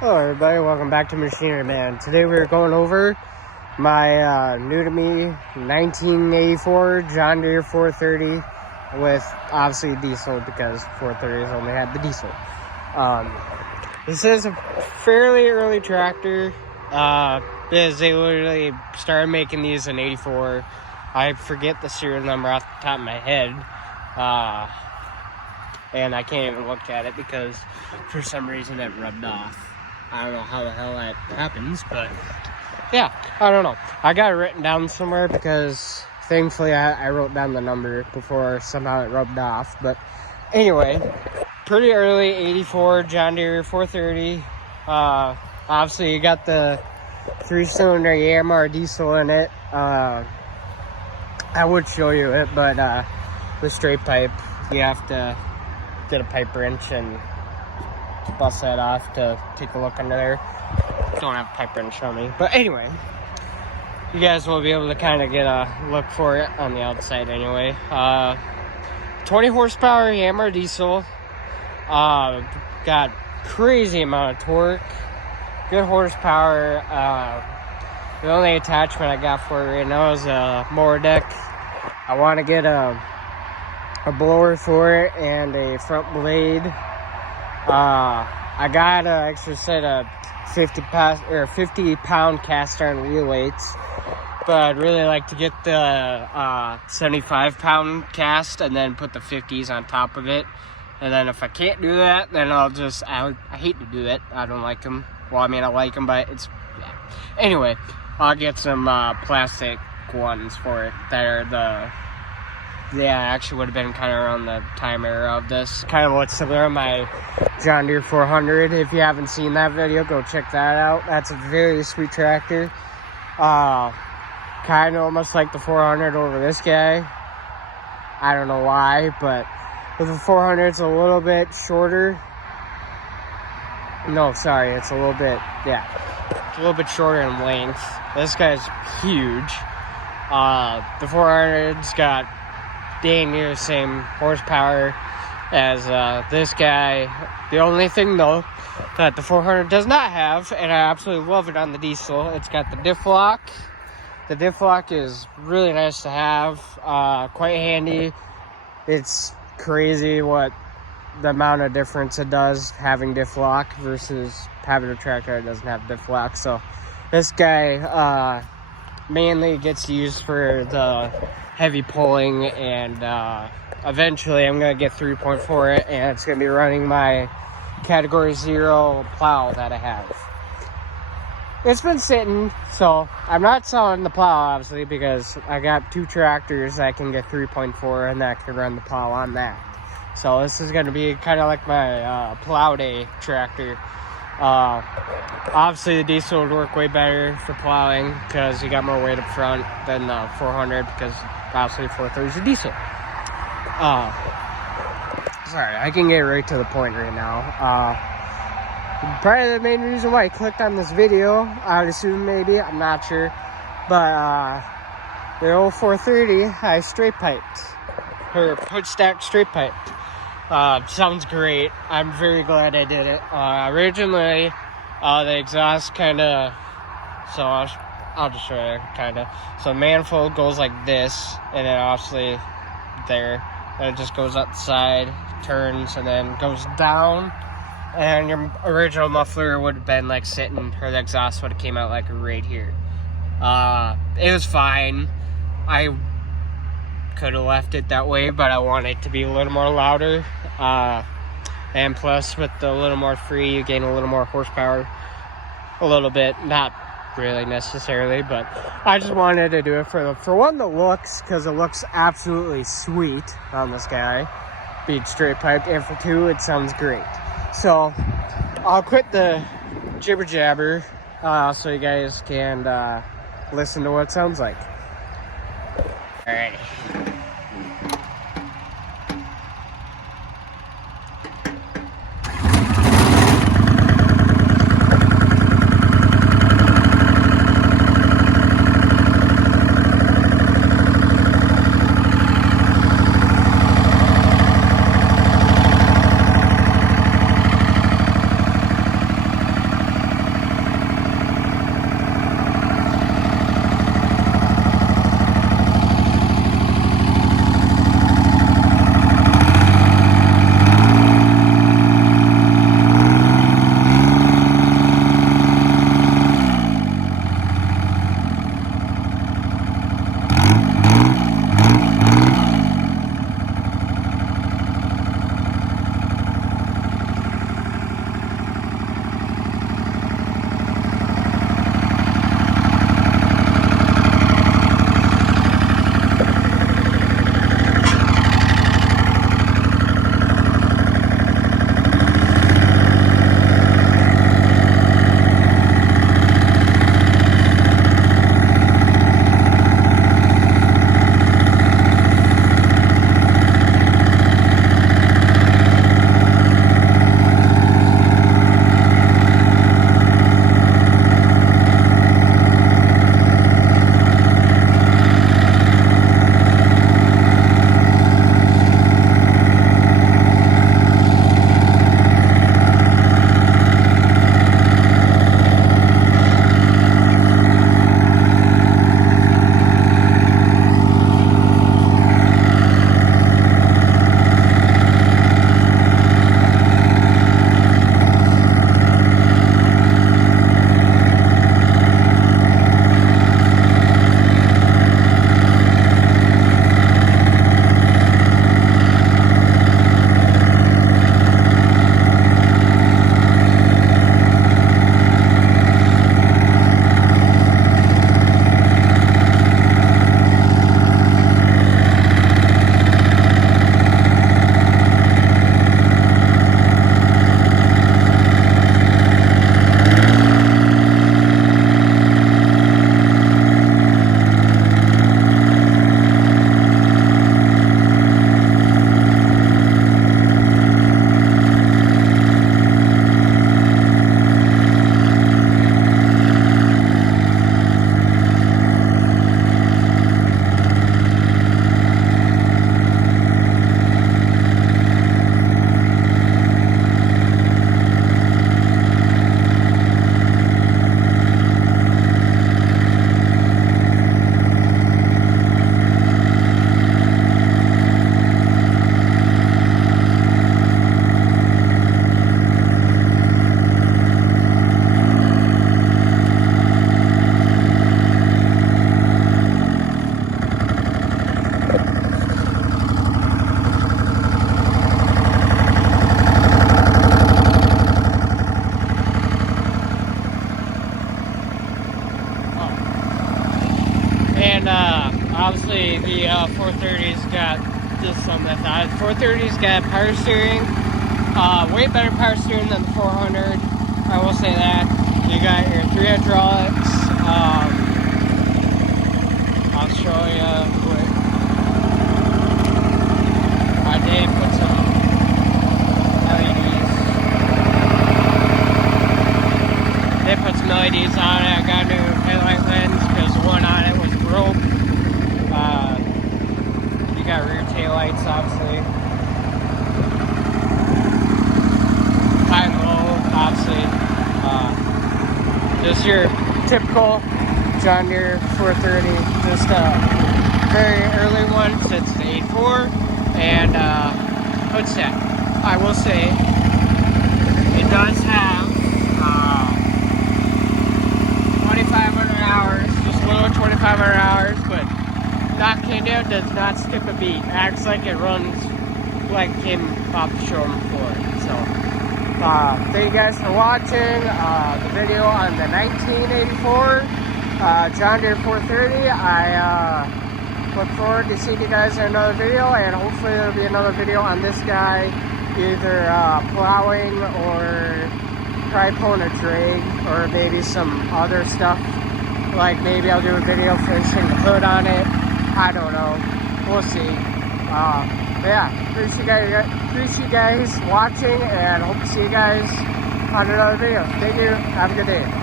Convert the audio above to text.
Hello everybody, welcome back to Machinery Man. Today we're going over my new to me 1984 John Deere 430 with obviously diesel because 430s only had the diesel. This is a fairly early tractor because they literally started making these in 84. I forget the serial number off the top of my head. And I can't even look at it because for some reason it rubbed off. I don't know how the hell that happens, but yeah, I don't know. I got it written down somewhere because thankfully I wrote down the number before somehow it rubbed off. But anyway, pretty early 84 John Deere 430. Obviously you got the 3-cylinder Yamaha diesel in it. I would show you it, but the straight pipe, you have to get a pipe wrench and bust that off to take a look under there. Don't have a pipe wrench on me, but anyway, you guys will be able to kind of get a look for it on the outside anyway. 20 horsepower Yamaha diesel. Got crazy amount of torque, good horsepower. The only attachment I got for it right now is a mower deck. I want to get a blower for it and a front blade. I got an extra set of 50-pound cast iron wheel weights, but I'd really like to get the 75-pound cast and then put the 50s on top of it. And then if I can't do that, then I hate to do it. I don't like them. Well, I mean, I like them, but it's, yeah. Anyway, I'll get some plastic ones for it that are actually would have been kind of around the time era of this. Kind of what's similar to my John Deere 400. If you haven't seen that video, go check that out. That's a very sweet tractor. Kind of almost like the 400 over this guy. I don't know why, but with the 400, it's a little bit shorter. No, sorry, it's a little bit, yeah. It's a little bit shorter in length. This guy's huge. The 400's got dang near the same horsepower as this guy. The only thing though that the 400 does not have, and I absolutely love it on the diesel, it's got the diff lock. The diff lock is really nice to have, quite handy. It's crazy what the amount of difference it does having diff lock versus having a tractor that doesn't have diff lock. So this guy mainly gets used for the heavy pulling, and eventually I'm going to get 3.4 for it, and it's going to be running my category 0 plow that I have. It's been sitting, so I'm not selling the plow obviously because I got 2 tractors that can get 3.4 and that can run the plow on that. So this is going to be kind of like my plow day tractor. Obviously the diesel would work way better for plowing because you got more weight up front than the 400 because obviously 430 is a diesel. Sorry, I can get right to the point right now. Probably the main reason why I clicked on this video, I would assume maybe, I'm not sure, but the old 430 I straight piped, or put stacked straight piped. Sounds great. I'm very glad I did it. Originally, the exhaust kind of, so I'll just show you kind of. So manifold goes like this, and then obviously there, and it just goes up the side, turns, and then goes down. And your original muffler would have been like sitting, or the exhaust would have came out like right here. It was fine. I could have left it that way, but I want it to be a little more louder. And plus with the little more free, you gain a little more horsepower. A little bit, not really necessarily, but I just wanted to do it for one, the looks, because it looks absolutely sweet on this guy being straight piped, and for 2, it sounds great. So I'll quit the jibber jabber so you guys can listen to what it sounds like. All right. Obviously, the 430's got just some method. 430's got power steering, way better power steering than the 400. I will say that. You got your 3 hydraulics. I'll show you what I did put some LEDs. They put some LEDs on it. I got a new headlight lens because the one on it was broke. You got rear tail lights, obviously. High and low, obviously. Just your typical John Deere 430. Just a very early one since the 84. And what's that? I will say it does have 2,500 hours, just a little over 2,500 hours, but not Canada does not skip a beat. Acts like it runs like it came off the showroom floor. So, thank you guys for watching the video on the 1984 John Deere 430. I look forward to seeing you guys in another video, and hopefully there'll be another video on this guy, either plowing or probably pulling a drag, or maybe some other stuff. Like maybe I'll do a video finishing the hood on it. I don't know. We'll see. Yeah, appreciate you guys watching, and hope to see you guys on another video. Thank you. Have a good day.